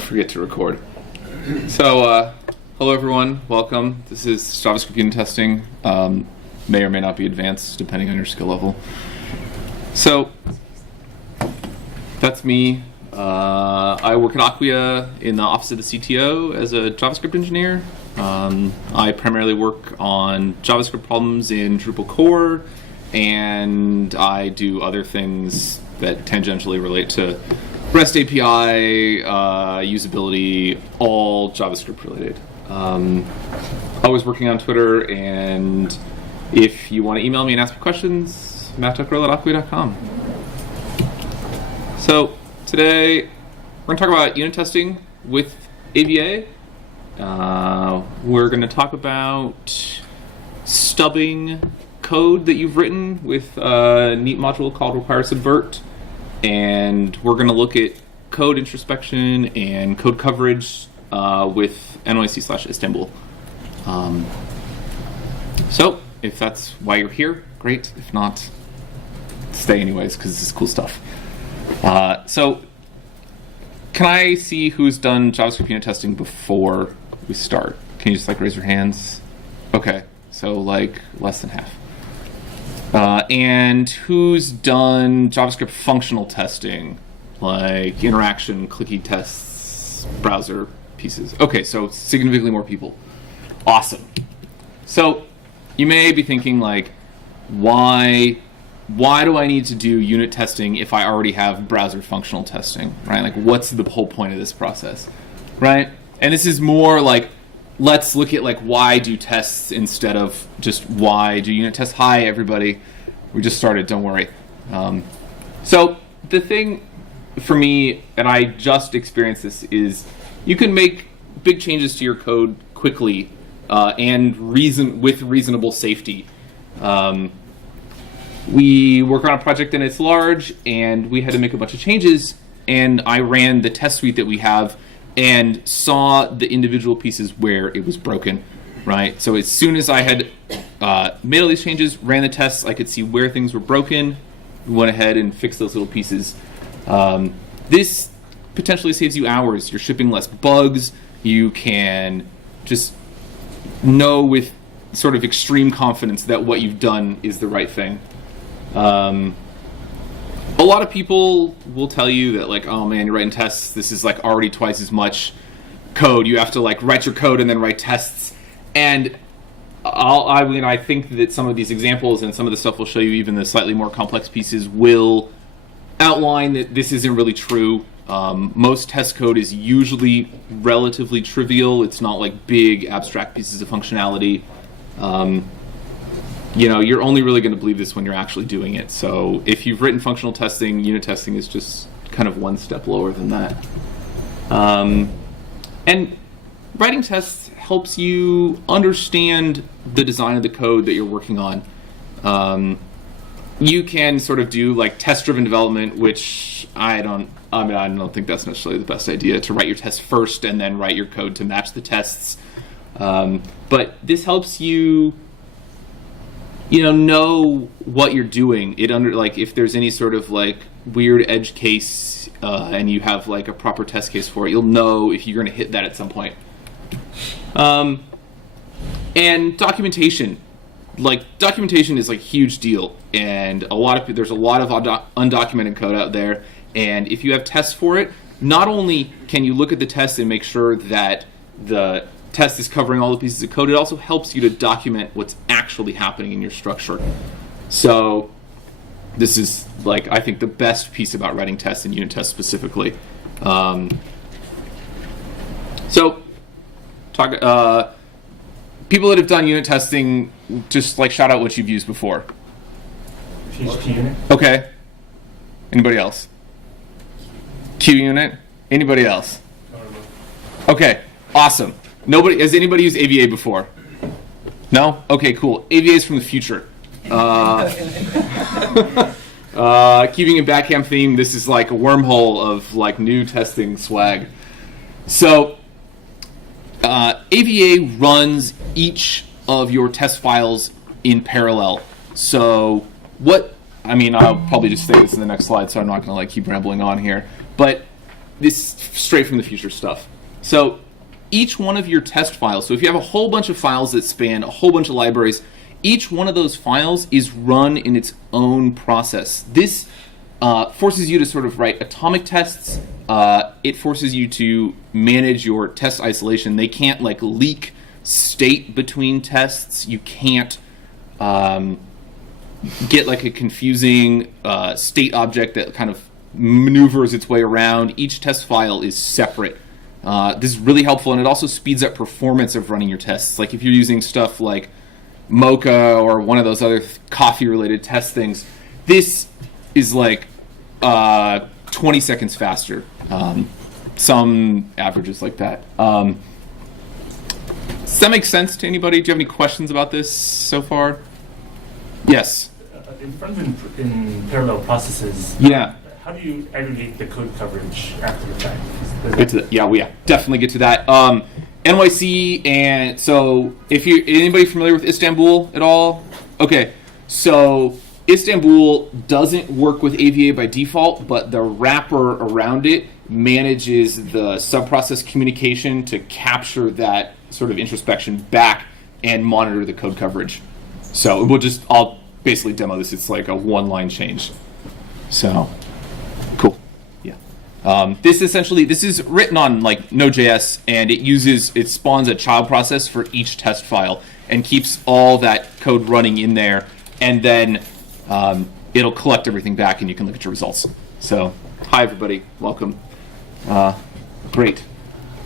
want to forget to record. So, hello everyone, welcome. This is JavaScript unit testing. May or may not be advanced, depending on your skill level. So, that's me. I work at Acquia in the office of the CTO as a JavaScript engineer. I primarily work on JavaScript problems in Drupal core, and I do other things that tangentially relate to REST API, usability, all JavaScript related. Always working on Twitter, and if you want to email me and ask me questions, matt.grohl@acquia.com. So today we're going to talk about unit testing with AVA. We're going to talk about stubbing code that you've written with a neat module called require subvert. And we're going to look at code introspection and code coverage with NYC/Istanbul. So, if that's why you're here, great. If not, stay anyways, because this is cool stuff. So, can I see who's done JavaScript unit testing before we start? Can you just raise your hands? Okay, so less than half. And who's done JavaScript functional testing, like interaction, clicky tests, browser pieces? Okay, so significantly more people. Awesome. So you may be thinking why do I need to do unit testing if I already have browser functional testing, right? What's the whole point of this process, right? And this is more let's look at why do tests instead of just why do unit tests. Hi everybody, we just started, don't worry. So the thing for me, and I just experienced this, is you can make big changes to your code quickly and with reasonable safety. We work on a project and it's large, and we had to make a bunch of changes, and I ran the test suite that we have and saw the individual pieces where it was broken, right? So as soon as I had made all these changes, ran the tests, I could see where things were broken, we went ahead and fixed those little pieces. This potentially saves you hours. You're shipping less bugs. You can just know with sort of extreme confidence that what you've done is the right thing. A lot of people will tell you that oh man, you're writing tests, this is already twice as much code. You have to write your code and then write tests. And I think that some of these examples and some of the stuff we'll show you, even the slightly more complex pieces, will outline that this isn't really true. Most test code is usually relatively trivial. It's not big abstract pieces of functionality. You're only really going to believe this when you're actually doing it. So if you've written functional testing, unit testing is just kind of one step lower than that. And writing tests helps you understand the design of the code that you're working on. You can sort of do test-driven development, which I don't think that's necessarily the best idea, to write your tests first and then write your code to match the tests. But this helps you know what you're doing. If there's any sort of weird edge case and you have a proper test case for it, you'll know if you're going to hit that at some point. And documentation. Documentation is a huge deal, and there's a lot of undocumented code out there, and if you have tests for it, not only can you look at the test and make sure that the test is covering all the pieces of code, it also helps you to document what's actually happening in your structure. So this is I think the best piece about writing tests and unit tests specifically. People that have done unit testing, just shout out what you've used before. QUnit. Okay. Anybody else? QUnit? Anybody else? Okay, awesome. Has anybody used AVA before? No? Okay, cool. AVA is from the future. Keeping in Backcamp theme, this is a wormhole of new testing swag. So AVA runs each of your test files in parallel. So I'll probably just say this in the next slide, so I'm not going to keep rambling on here. But this straight from the future stuff. So each one of your test files, so if you have a whole bunch of files that span a whole bunch of libraries, each one of those files is run in its own process. This forces you to sort of write atomic tests. It forces you to manage your test isolation. They can't like leak state between tests. You can't get like a confusing state object that kind of maneuvers its way around. Each test file is separate. This is really helpful, and it also speeds up performance of running your tests. Like if you're using stuff like Mocha or one of those other coffee-related test things, this is like 20 seconds faster. Some averages like that. Does that make sense to anybody? Do you have any questions about this so far? Yes. In front of in parallel processes, Yeah. how do you aggregate the code coverage after the fact? Get to that. Yeah, we definitely get to that. NYC, and so if you anybody familiar with Istanbul at all? Okay, so Istanbul doesn't work with AVA by default, but the wrapper around it manages the subprocess communication to capture that sort of introspection back and monitor the code coverage. So I'll basically demo this. It's like a one-line change. So, cool. Yeah. This is written on like Node.js, and it spawns a child process for each test file and keeps all that code running in there, and then it'll collect everything back, and you can look at your results. So, hi everybody, welcome. Great.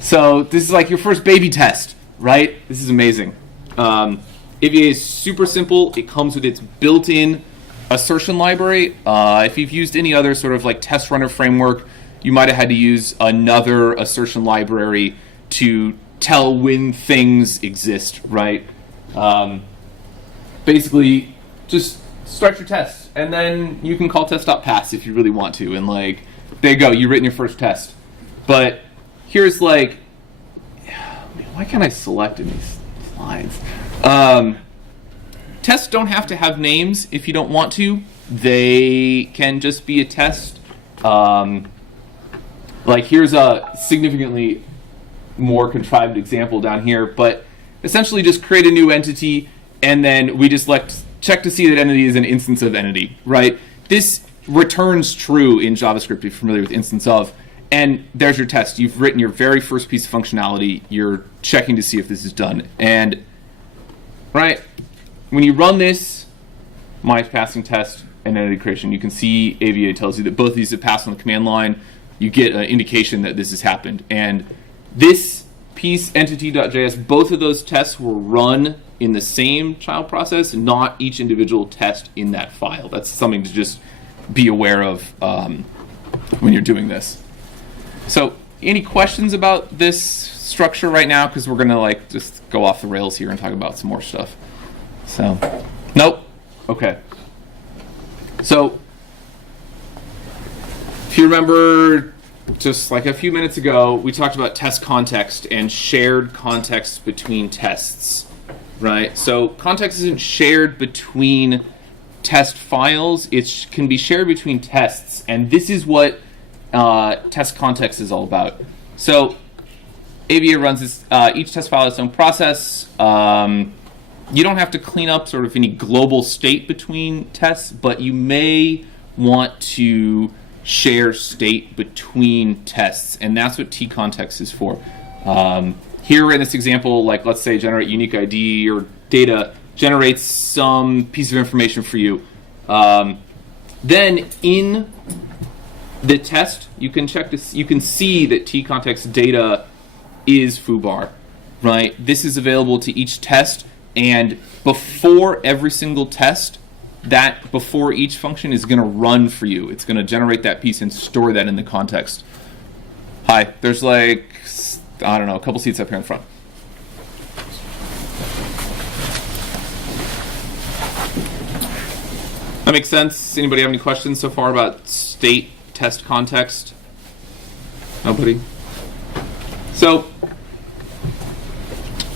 So this is like your first baby test, right? This is amazing. AVA is super simple. It comes with its built-in assertion library. If you've used any other sort of like test runner framework, you might have had to use another assertion library to tell when things exist, right? Basically, just start your test, and then you can call test.pass if you really want to, and like, there you go, you've written your first test. But here's like, why can't I select in these slides? Tests don't have to have names if you don't want to. They can just be a test. Like here's a significantly more contrived example down here, but essentially just create a new entity, and then we just check to see that entity is an instance of entity, right? This returns true in JavaScript if you're familiar with instance of, and there's your test. You've written your very first piece of functionality. You're checking to see if this is done. And right, when you run this, my passing test and entity creation, you can see AVA tells you that both of these have passed on the command line. You get an indication that this has happened. And this piece, entity.js, both of those tests will run in the same child process, not each individual test in that file. That's something to just be aware of when you're doing this. So, any questions about this structure right now? Because we're gonna like just go off the rails here and talk about some more stuff. So, nope. Okay. So, if you remember, just like a few minutes ago, we talked about test context and shared context between tests, right? So, context isn't shared between test files. It can be shared between tests, and this is what test context is all about. So AVA runs this, each test file has its own process. You don't have to clean up sort of any global state between tests, but you may want to share state between tests, and that's what tcontext is for. Here in this example, like let's say generate unique ID or data generates some piece of information for you. Then in the test, you can see that tcontext data is foobar, right? This is available to each test, and before every single test, that before each function is going to run for you. It's going to generate that piece and store that in the context. Hi, there's like, I don't know, a couple seats up here in front. That makes sense? Anybody have any questions so far about state test context? Nobody? So,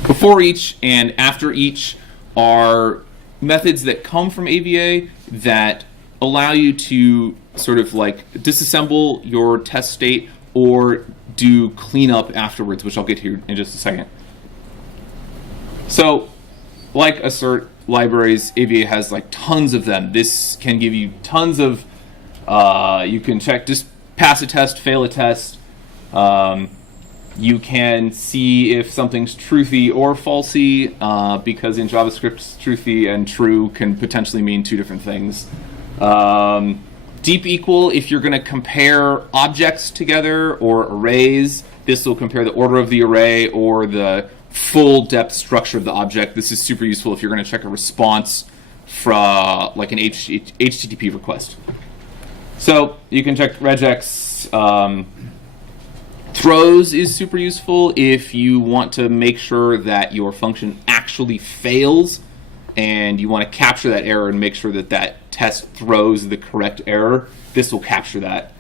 before each and after each are methods that come from AVA that allow you to sort of like disassemble your test state or do cleanup afterwards, which I'll get to in just a second. So, like assert libraries, AVA has like tons of them. This can give you tons of, you can check, just pass a test, fail a test. You can see if something's truthy or falsy, because in JavaScript, truthy and true can potentially mean two different things. Deep equal, if you're going to compare objects together or arrays, this will compare the order of the array or the full depth structure of the object. This is super useful if you're going to check a response from like an HTTP request. So you can check regex. Throws is super useful if you want to make sure that your function actually fails and you want to capture that error and make sure that that test throws the correct error. This will capture that.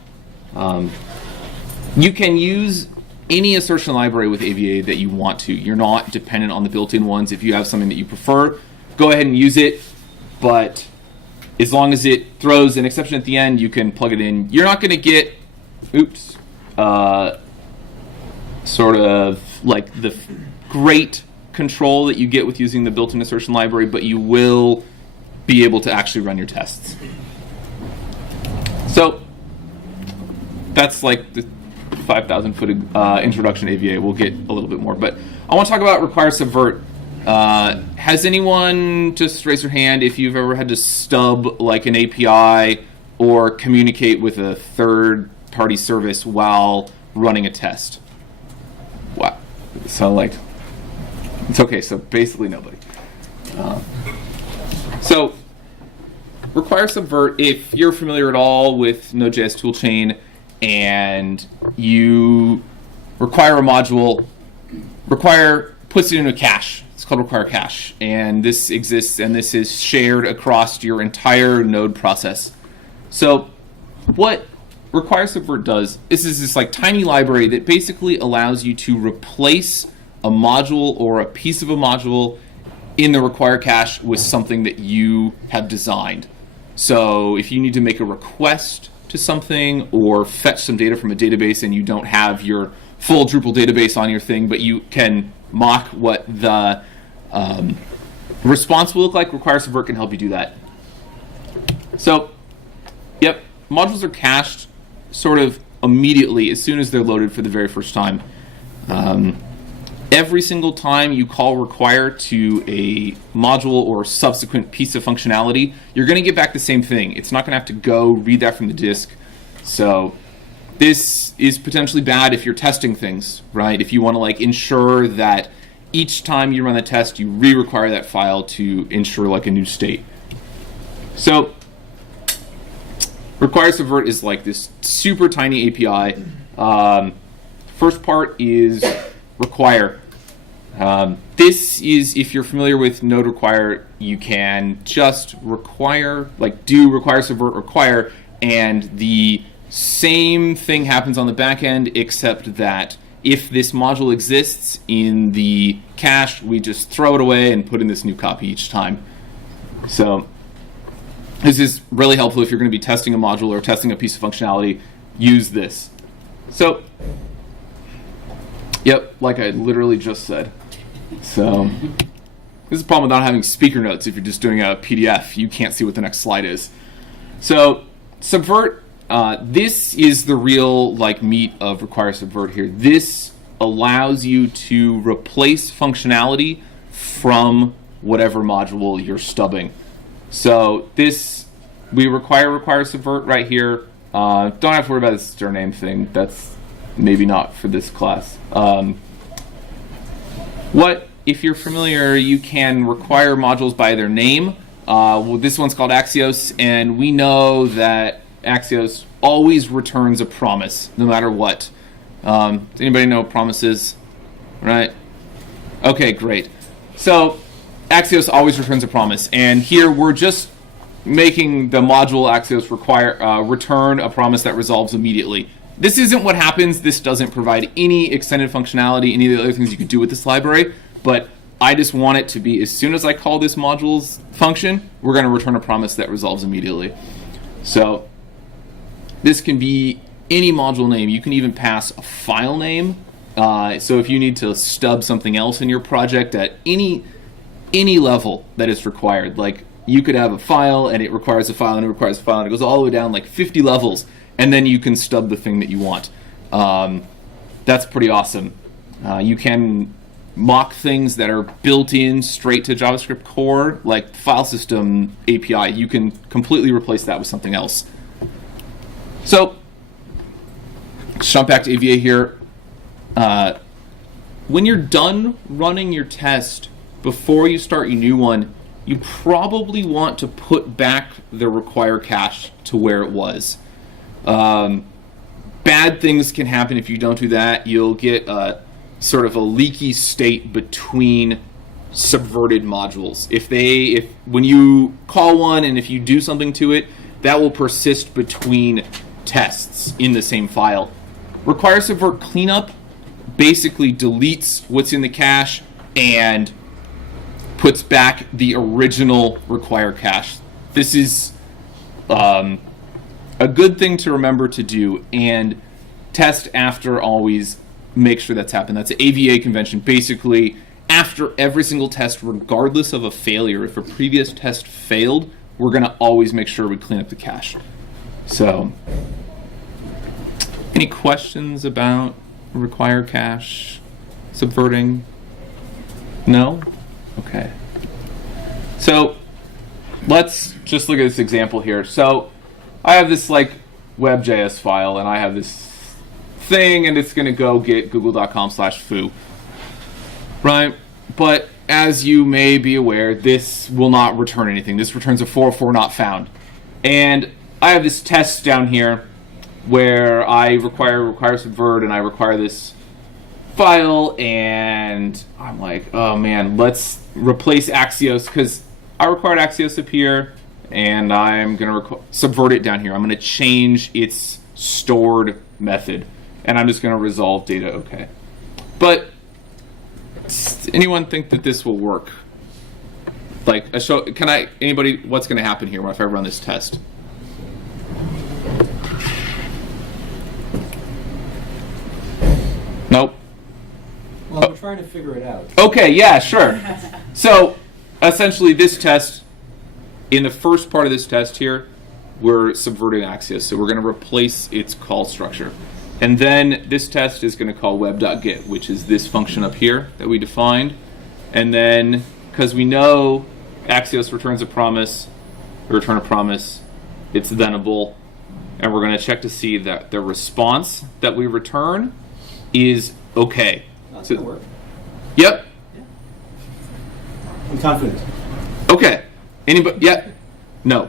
You can use any assertion library with AVA that you want to. You're not dependent on the built-in ones. If you have something that you prefer, go ahead and use it, but as long as it throws an exception at the end, you can plug it in. You're not going to get, sort of like the great control that you get with using the built-in assertion library, but you will be able to actually run your tests. So that's like the 5,000-foot introduction to AVA. We'll get a little bit more, but I want to talk about require subvert. Has anyone, just raise your hand if you've ever had to stub like an API or communicate with a third-party service while running a test? Wow. So like, it's okay, so basically nobody. So require subvert, if you're familiar at all with Node.js toolchain and you require a module, require puts it into a cache. It's called require cache, and this exists and this is shared across your entire node process. So what require subvert does, this is this like tiny library that basically allows you to replace a module or a piece of a module in the require cache with something that you have designed. So if you need to make a request to something or fetch some data from a database and you don't have your full Drupal database on your thing, but you can mock what the response will look like, require subvert can help you do that. So, yep, modules are cached sort of immediately as soon as they're loaded for the very first time. Every single time you call require to a module or subsequent piece of functionality, you're going to get back the same thing. It's not going to have to go read that from the disk. So this is potentially bad if you're testing things, right? If you want to like ensure that each time you run the test, you re-require that file to ensure like a new state. So require subvert is like this super tiny API. First part is require. This is, if you're familiar with node require, you can just require, like do require subvert require, and the same thing happens on the back end, except that if this module exists in the cache, we just throw it away and put in this new copy each time. So this is really helpful if you're going to be testing a module or testing a piece of functionality. Use this. So, yep, like I literally just said. So this is a problem with not having speaker notes. If you're just doing a PDF, you can't see what the next slide is. So subvert, this is the real like meat of require subvert here. This allows you to replace functionality from whatever module you're stubbing. So this, we require subvert right here. Don't have to worry about this dir name thing. That's maybe not for this class. What, if you're familiar, you can require modules by their name. Well, this one's called Axios, and we know that Axios always returns a promise, no matter what. Does anybody know what promise is? Right? Okay, great. So Axios always returns a promise, and here we're just making the module Axios return a promise that resolves immediately. This isn't what happens. This doesn't provide any extended functionality, any of the other things you could do with this library, but I just want it to be, as soon as I call this module's function, we're going to return a promise that resolves immediately. So this can be any module name. You can even pass a file name. So if you need to stub something else in your project at any level that is required, like you could have a file and it requires a file and it requires a file and it goes all the way down like 50 levels, and then you can stub the thing that you want. That's pretty awesome. You can mock things that are built in straight to JavaScript core, like the file system API. You can completely replace that with something else. So, let's jump back to AVA here. When you're done running your test, before you start your new one, you probably want to put back the require cache to where it was. Bad things can happen if you don't do that. You'll get sort of a leaky state between subverted modules. If when you call one and if you do something to it, that will persist between tests in the same file. Require subvert cleanup basically deletes what's in the cache and puts back the original require cache. This is a good thing to remember to do, and test after always make sure that's happened. That's an AVA convention. Basically, after every single test, regardless of a failure, if a previous test failed, we're going to always make sure we clean up the cache. So, any questions about require cache subverting? No? Okay. So, let's just look at this example here. So, I have this like web.js file, and I have this thing, and it's going to go get google.com/foo, right? But as you may be aware, this will not return anything. This returns a 404 not found. And I have this test down here where I require subvert, and I require this file, and I'm like, oh man, let's replace Axios, because I required Axios up here, and I'm going to subvert it down here. I'm going to change its stored method, and I'm just going to resolve data okay. But anyone think that this will work? Like, anybody, what's going to happen here if I run this test? Nope. Well, we're trying to figure it out. Okay, yeah, sure. So, essentially this test, in the first part of this test here, we're subverting Axios. So we're going to replace its call structure. And then this test is going to call web.get, which is this function up here that we defined. And then, because we know Axios returns a promise, we return a promise, it's thenable, and we're going to check to see that the response that we return is okay. That's going to work. Yep. Yeah. I'm confident. Okay. Anybody? Yeah. No.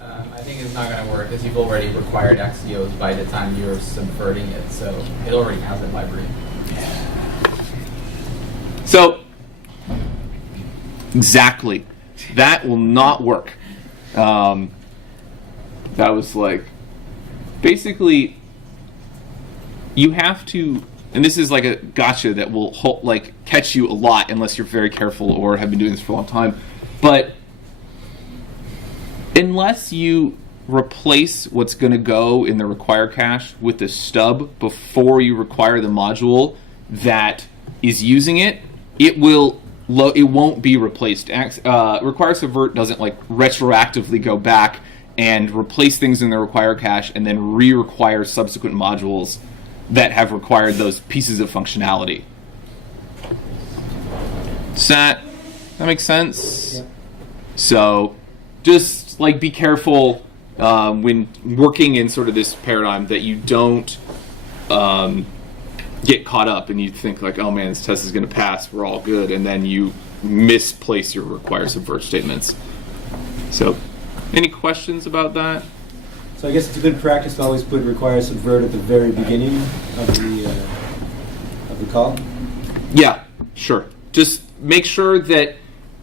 I think it's not going to work because you've already required Axios by the time you're subverting it, so it already has a library. So, exactly. That will not work. That was like, basically, you have to, and this is like a gotcha that will catch you a lot unless you're very careful or have been doing this for a long time. But unless you replace what's going to go in the require cache with the stub before you require the module that is using it, it won't be replaced. Require subvert doesn't like retroactively go back and replace things in the require cache and then re-require subsequent modules that have required those pieces of functionality. Does that make sense? Yep. So just like be careful when working in sort of this paradigm that you don't get caught up and you think like, oh man, this test is going to pass, we're all good, and then you misplace your require subvert statements. So any questions about that? So I guess it's a good practice to always put require subvert at the very beginning of the call. Yeah, sure. Just make sure that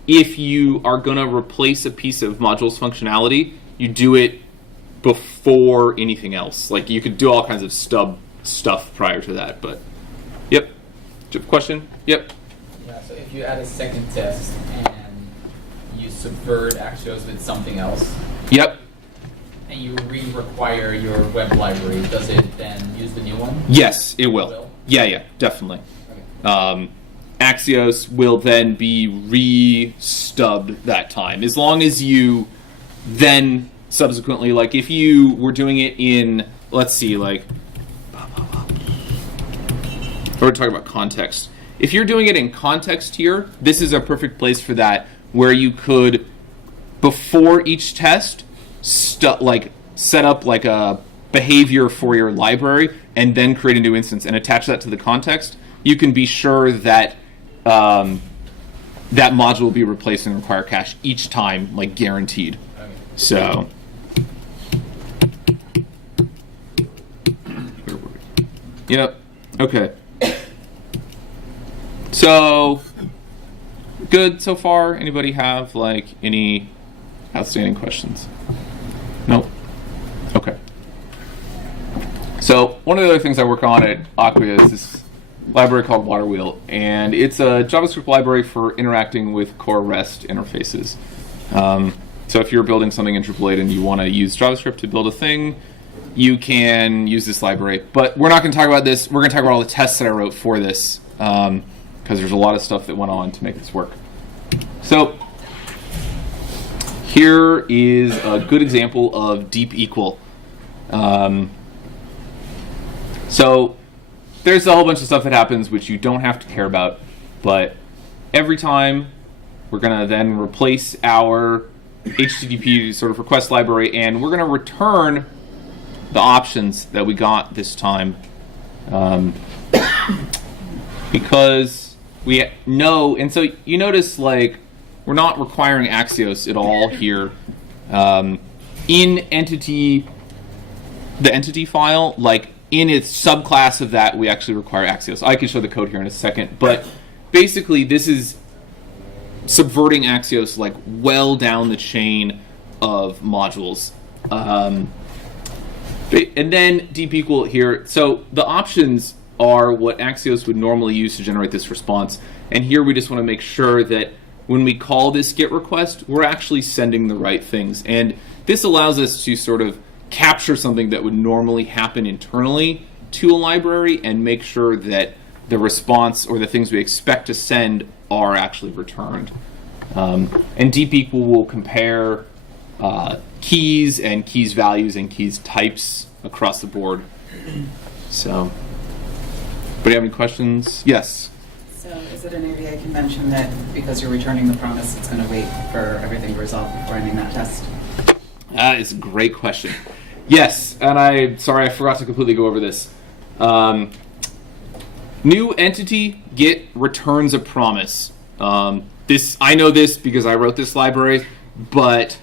if you are going to replace a piece of module's functionality, you do it before anything else. Like you could do all kinds of stub stuff prior to that, but yep. Do you have a question? Yep. Yeah, so if you add a second test and you subvert Axios with something else, Yep. and you re-require your web library, does it then use the new one? Yes, it will. Yeah, definitely. Okay. Axios will then be re-stubbed that time, as long as you then subsequently, like if you were doing it in, let's see, like, we're talking about context. If you're doing it in context here, this is a perfect place for that, where you could, before each test, set up like a behavior for your library and then create a new instance and attach that to the context. You can be sure that that module will be replaced and require cache each time, like guaranteed. Okay. So, yep, okay. So, good so far? Anybody have like any outstanding questions? Nope. Okay. So, one of the other things I work on at Acquia is this library called Waterwheel, and it's a JavaScript library for interacting with core REST interfaces. So if you're building something in Drupal 8 and you want to use JavaScript to build a thing, you can use this library. But we're not going to talk about this. We're going to talk about all the tests that I wrote for this, because there's a lot of stuff that went on to make this work. So here is a good example of deep equal. So there's a whole bunch of stuff that happens which you don't have to care about, but every time we're going to then replace our HTTP sort of request library, and we're going to return the options that we got this time, because we know, and so you notice like we're not requiring Axios at all here. In entity, the entity file, like in its subclass of that, we actually require Axios. I can show the code here in a second, but basically this is subverting Axios like well down the chain of modules. And then deep equal here. So the options are what Axios would normally use to generate this response. And here we just want to make sure that when we call this GET request, we're actually sending the right things. And this allows us to sort of capture something that would normally happen internally to a library and make sure that the response or the things we expect to send are actually returned. And deep equal will compare keys and keys values and keys types across the board. So, do you have any questions? Yes. So is it an AVA convention that because you're returning the promise, it's going to wait for everything to resolve before ending that test? That is a great question. Yes, and I forgot to completely go over this. New entity get returns a promise. This I know this because I wrote this library, but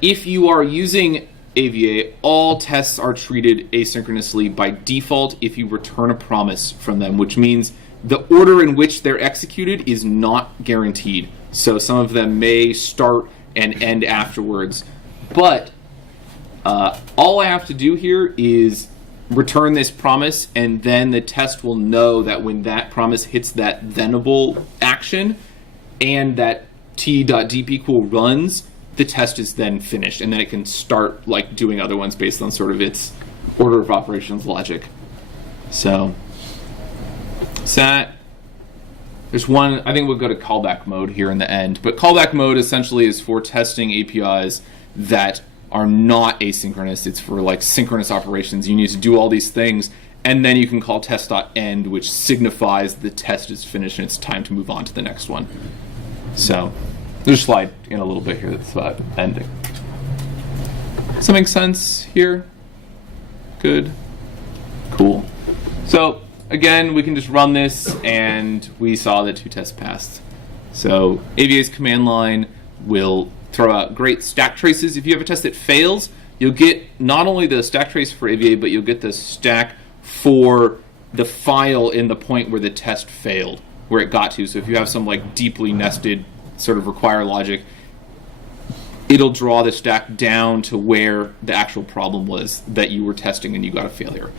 if you are using AVA, all tests are treated asynchronously by default if you return a promise from them, which means the order in which they're executed is not guaranteed. So some of them may start and end afterwards. But all I have to do here is return this promise, and then the test will know that when that promise hits that thenable action and that t.deepequal runs, the test is then finished, and then it can start like doing other ones based on sort of its order of operations logic. So there's one, I think we'll go to callback mode here in the end, but callback mode essentially is for testing APIs that are not asynchronous. It's for like synchronous operations. You need to do all these things, and then you can call test.end, which signifies the test is finished and it's time to move on to the next one. So there's a slide in a little bit here that's about ending. Does that make sense here? Good. Cool. So again, we can just run this, and we saw that 2 tests passed. So AVA's command line will throw out great stack traces. If you have a test that fails, you'll get not only the stack trace for AVA, but you'll get the stack for the file in the point where the test failed, where it got to. So if you have some like deeply nested sort of require logic, it'll draw the stack down to where the actual problem was that you were testing and you got a failure.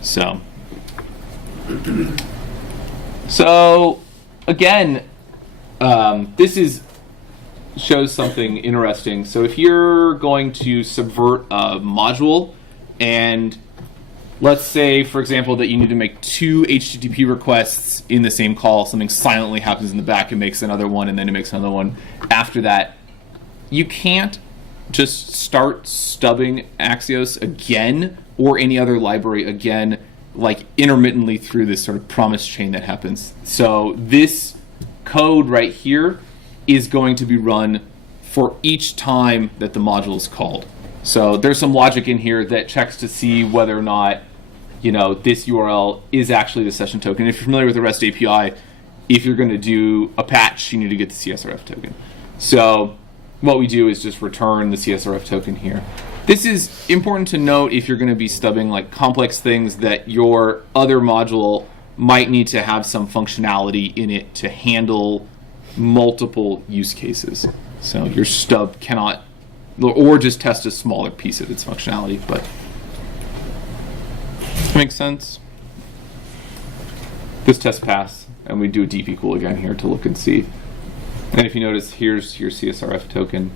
So again, this is shows something interesting. So if you're going to subvert a module, and let's say, for example, that you need to make 2 HTTP requests in the same call, something silently happens in the back, it makes another one, and then it makes another one after that, you can't just start stubbing Axios again or any other library again, like intermittently through this sort of promise chain that happens. So this code right here is going to be run for each time that the module is called. So there's some logic in here that checks to see whether or not, you know, this URL is actually the session token. If you're familiar with the REST API, if you're going to do a patch, you need to get the CSRF token. So what we do is just return the CSRF token here. This is important to note if you're going to be stubbing like complex things that your other module might need to have some functionality in it to handle multiple use cases. So your stub cannot, or just test a smaller piece of its functionality, but makes sense. This test pass, and we do a DP cool again here to look and see. And if you notice, here's your CSRF token,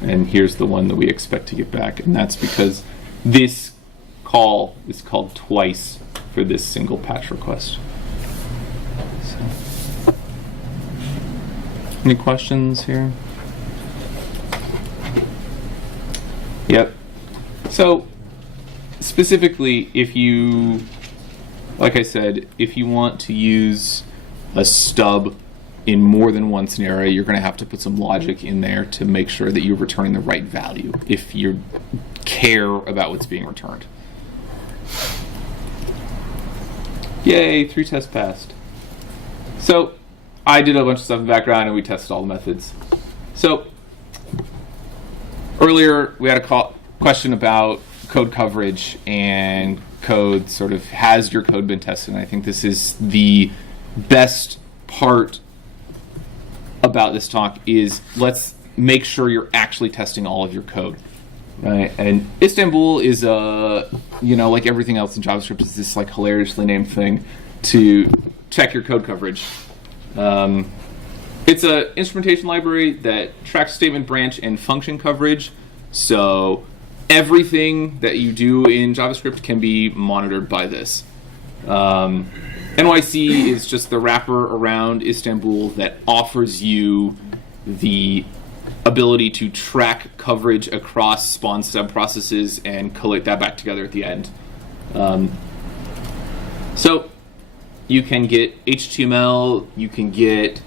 and here's the one that we expect to get back, and that's because this call is called twice for this single patch request. So. Any questions here? Yep. So specifically, if you, like I said, if you want to use a stub in more than one scenario, you're going to have to put some logic in there to make sure that you're returning the right value if you care about what's being returned. Yay, 3 tests passed. So I did a bunch of stuff in the background and we tested all the methods. So earlier we had a question about code coverage and code sort of, has your code been tested? And I think this is the best part about this talk is let's make sure you're actually testing all of your code, right? And Istanbul is you know, like everything else in JavaScript, is this like hilariously named thing to check your code coverage. It's an instrumentation library that tracks statement, branch, and function coverage. So everything that you do in JavaScript can be monitored by this. NYC is just the wrapper around Istanbul that offers you the ability to track coverage across spawn stub processes and collate that back together at the end. So you can get HTML, you can get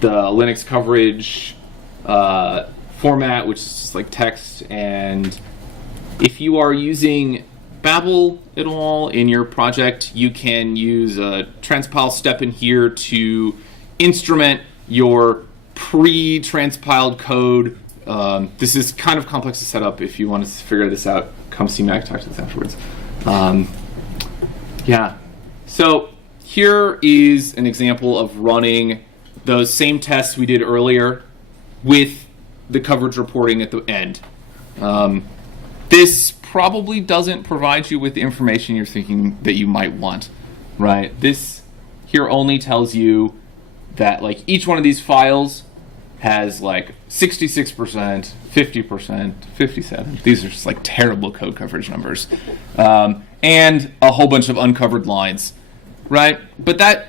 the Linux coverage format, which is just like text, and if you are using Babel at all in your project, you can use a transpile step in here to instrument your pre-transpiled code. This is kind of complex to set up. If you want to figure this out, come see me. I can talk to this afterwards. Yeah. So here is an example of running those same tests we did earlier with the coverage reporting at the end. This probably doesn't provide you with the information you're thinking that you might want, right? This here only tells you that like each one of these files has like 66%, 50%, 57%. These are just like terrible code coverage numbers. And a whole bunch of uncovered lines, right? But that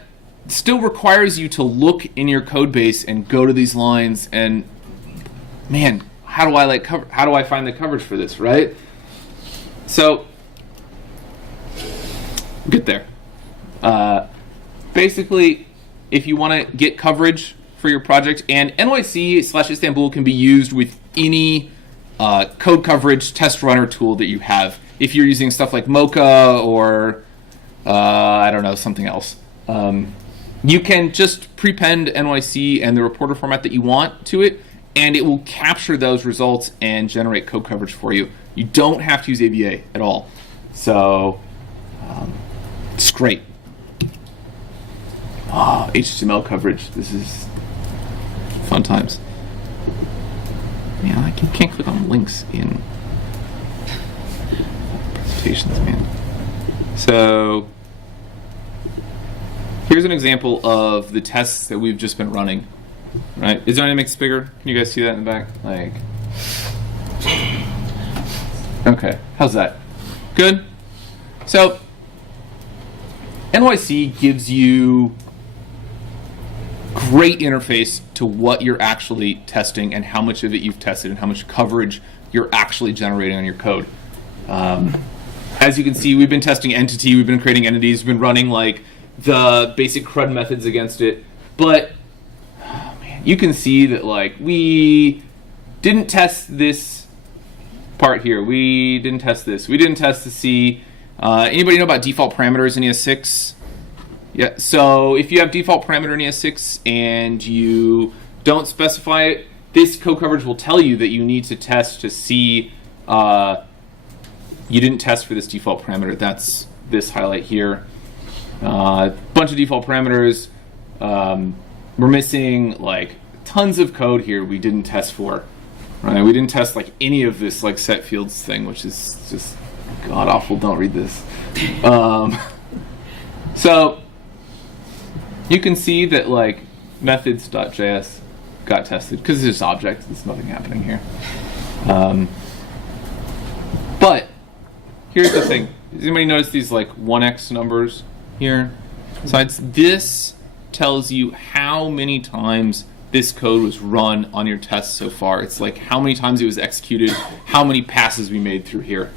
still requires you to look in your code base and go to these lines and, man, how do I find the coverage for this, right? So, get there. Basically, if you want to get coverage for your project, and NYC/Istanbul can be used with any code coverage test runner tool that you have. If you're using stuff like Mocha or, I don't know, something else. You can just prepend NYC and the reporter format that you want to it, and it will capture those results and generate code coverage for you. You don't have to use ABA at all. So it's great. Oh, HTML coverage. This is fun times. Man, I can't click on links in presentations, man. So here's an example of the tests that we've just been running. right? Is there anything that makes it bigger? Can you guys see that in the back? Like, okay, how's that? Good? So, NYC gives you great interface to what you're actually testing and how much of it you've tested and how much coverage you're actually generating on your code. As you can see, we've been testing entity, we've been creating entities, we've been running like the basic CRUD methods against it, but oh man, you can see that like we didn't test this part here. We didn't test this. We didn't test the C. Anybody know about default parameters in ES6? Yeah, so if you have default parameter in ES6 and you don't specify it, this code coverage will tell you that you need to test to see you didn't test for this default parameter. That's this highlight here. Bunch of default parameters. We're missing like tons of code here we didn't test for. Right? We didn't test like any of this like set fields thing, which is just god awful. Don't read this. So you can see that like methods.js got tested because it's just objects. There's nothing happening here. But here's the thing. Does anybody notice these like 1x numbers here? Besides, this tells you how many times this code was run on your test so far. It's like how many times it was executed, how many passes we made through here.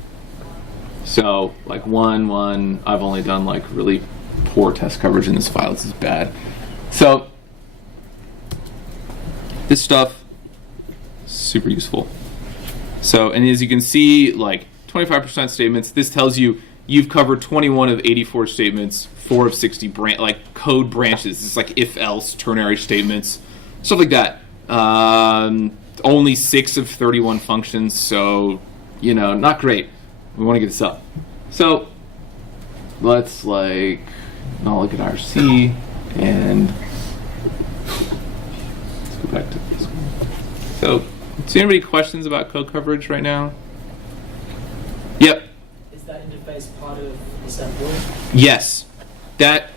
So like one, I've only done like really poor test coverage in this file. This is bad. So this stuff, super useful. So, and as you can see, like 25% statements, this tells you you've covered 21 of 84 statements, 4 of 60 like code branches. It's like if-else, ternary statements, stuff like that. Only 6 of 31 functions, so, you know, not great. We want to get this up. So, let's like, now look at RC, and let's go back to this one. So, do anybody questions about code coverage right now? Yep. Is that interface part of the step board? Yes. That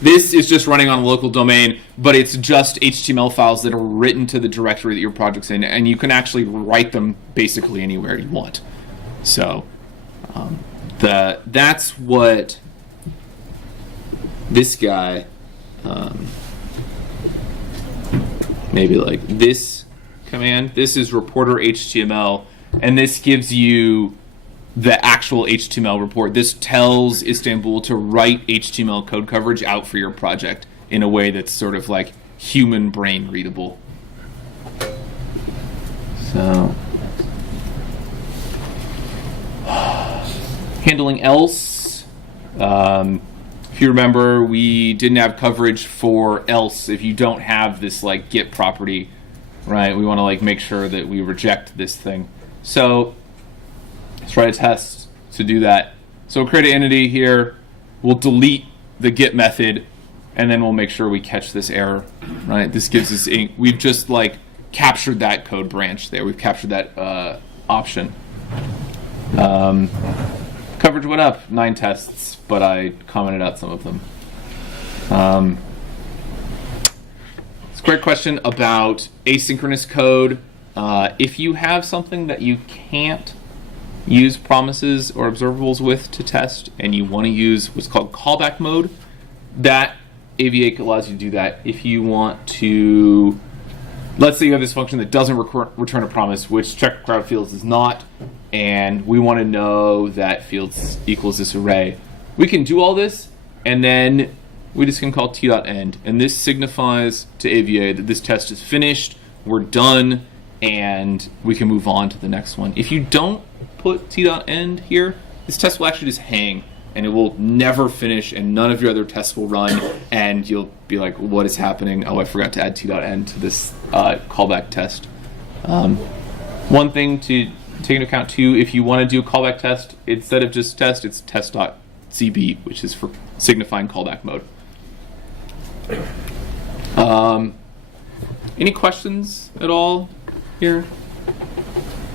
this is just running on a local domain, but it's just HTML files that are written to the directory that your project's in, and you can actually write them basically anywhere you want. So that's what this guy, maybe like this command, this is reporter HTML, and this gives you the actual HTML report. This tells Istanbul to write HTML code coverage out for your project in a way that's sort of like human brain readable. So, handling else. If you remember, we didn't have coverage for else if you don't have this like get property, right? We want to like make sure that we reject this thing. So let's write a test to do that. So we'll create an entity here. We'll delete the get method, and then we'll make sure we catch this error, right? This gives us, we've just like captured that code branch there. We've captured that option. Coverage went up 9 tests, but I commented out some of them. It's a great question about asynchronous code. If you have something that you can't use promises or observables with to test, and you want to use what's called callback mode, that AV8 allows you to do that. If you want to, let's say you have this function that doesn't return a promise, which check crowd fields does not, and we want to know that fields equals this array. We can do all this, and then we just can call t.end, and this signifies to AVA that this test is finished, we're done, and we can move on to the next one. If you don't put t.end here, this test will actually just hang, and it will never finish, and none of your other tests will run, and you'll be like, what is happening? Oh, I forgot to add t.end to this callback test. One thing to take into account too, if you want to do a callback test, instead of just test, it's test.cb, which is for signifying callback mode. Any questions at all here?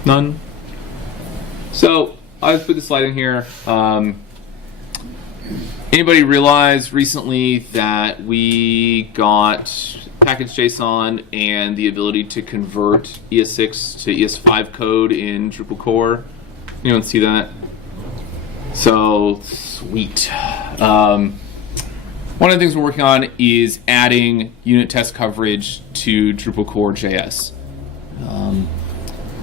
None? So I've put the slide in here. Anybody realize recently that we got package.json and the ability to convert ES6 to ES5 code in Drupal core? Anyone see that? So, sweet. One of the things we're working on is adding unit test coverage to Drupal core JS.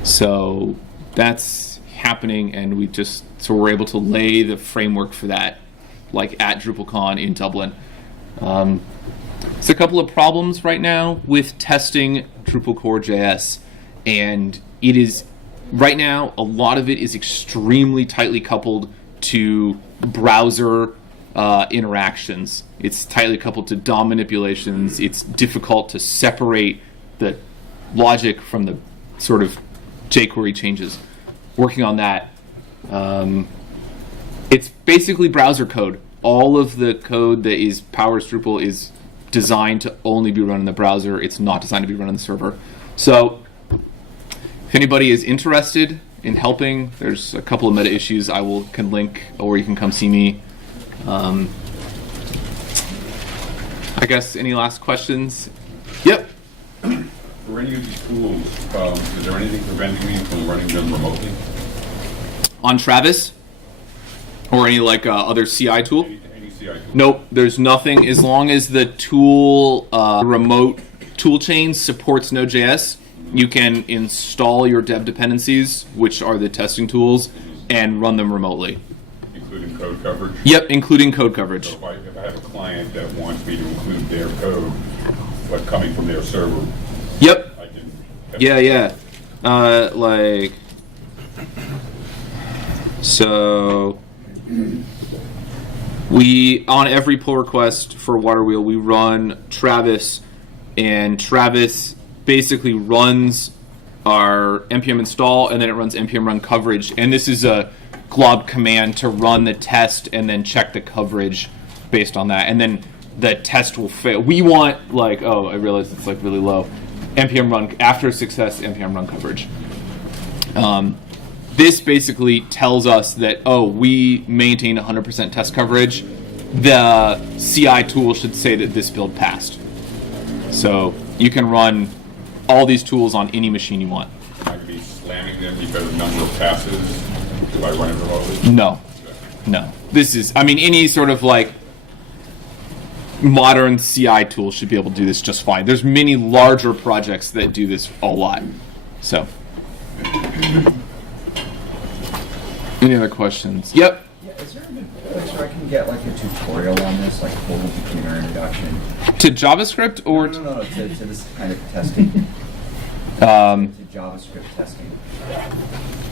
So that's happening, and we're able to lay the framework for that, like at DrupalCon in Dublin. There's a couple of problems right now with testing Drupal core JS, and it is right now a lot of it is extremely tightly coupled to browser interactions. It's tightly coupled to DOM manipulations. It's difficult to separate the logic from the sort of jQuery changes. Working on that. It's basically browser code. All of the code that powers Drupal is designed to only be run in the browser. It's not designed to be run on the server. So if anybody is interested in helping, there's a couple of meta issues can link, or you can come see me. I guess any last questions? Yep. For any of these tools, is there anything preventing me from running them remotely? On Travis? Or any other CI tool? Any CI tool? Nope, there's nothing. As long as the tool remote tool chain supports Node.js, you can install your dev dependencies, which are the testing tools, and run them remotely. Including code coverage? Yep, including code coverage. So if I have a client that wants me to include their code, but coming from their server, Yep. I can... Yeah. So we, on every pull request for Waterwheel, we run Travis, and Travis basically runs our npm install, and then it runs npm run coverage. And this is a glob command to run the test and then check the coverage based on that. And then the test will fail. We want I realize it's really low. npm run, after success, npm run coverage. This basically tells us that, we maintain 100% test coverage. The CI tool should say that this build passed. So you can run all these tools on any machine you want. I could be slamming them because of number of passes if I run it remotely? No. This is, any sort of modern CI tool should be able to do this just fine. There's many larger projects that do this a lot. So, any other questions? Yep. Yeah, is there a good place where I can get a tutorial on this, full beginner introduction? To JavaScript or? No, to this kind of testing. To JavaScript testing.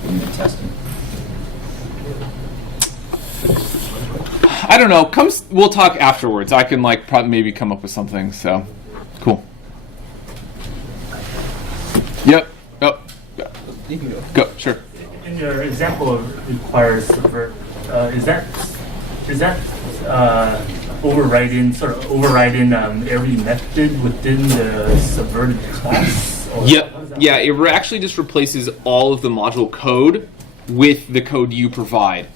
Unit testing. I don't know. We'll talk afterwards. I can maybe come up with something. So, cool. Yep. Oh. You can go. Go. Sure. In your example of requires subvert, is that overriding every method within the subverted class? Or Yep. how does that Yeah. work? It actually just replaces all of the module code with the code you provide.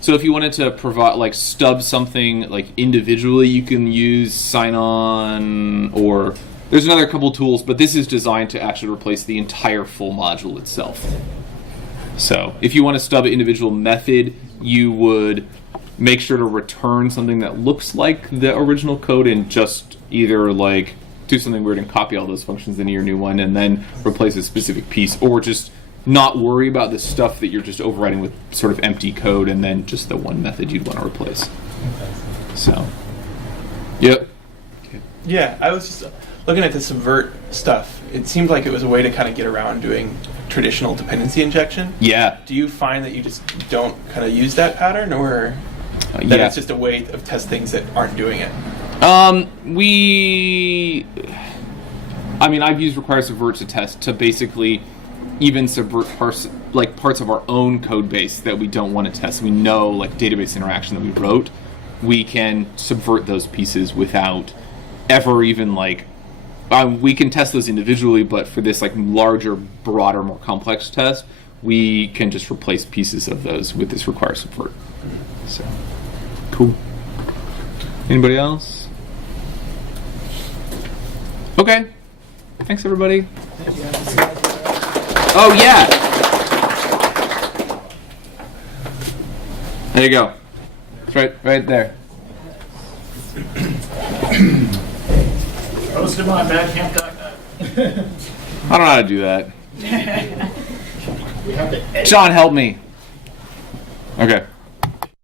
So if you wanted to provide stub something individually, you can use sign on, or there's another couple tools, but this is designed to actually replace the entire full module itself. So if you want to stub an individual method, you would make sure to return something that looks like the original code and just either do something weird and copy all those functions into your new one and then replace a specific piece, or just not worry about the stuff that you're just overriding with sort of empty code and then just the one method you'd want to replace. So, yep. Yeah, I was just looking at the subvert stuff. It seemed like it was a way to kind of get around doing traditional dependency injection. Yeah. Do you find that you just don't kind of use that pattern, or that Yeah. it's just a way of test things that aren't doing it? I've used require subvert to test to basically even subvert parts of our own code base that we don't want to test. We know database interaction that we wrote, we can subvert those pieces without ever even we can test those individually, but for this larger, broader, more complex test, we can just replace pieces of those with this require subvert. So, cool. Anybody else? Okay. Thanks, everybody. Oh, yeah. There you go. It's right there. Roasted my badcamp.net. I don't know how to do that. We have to edit. John, help me. Okay.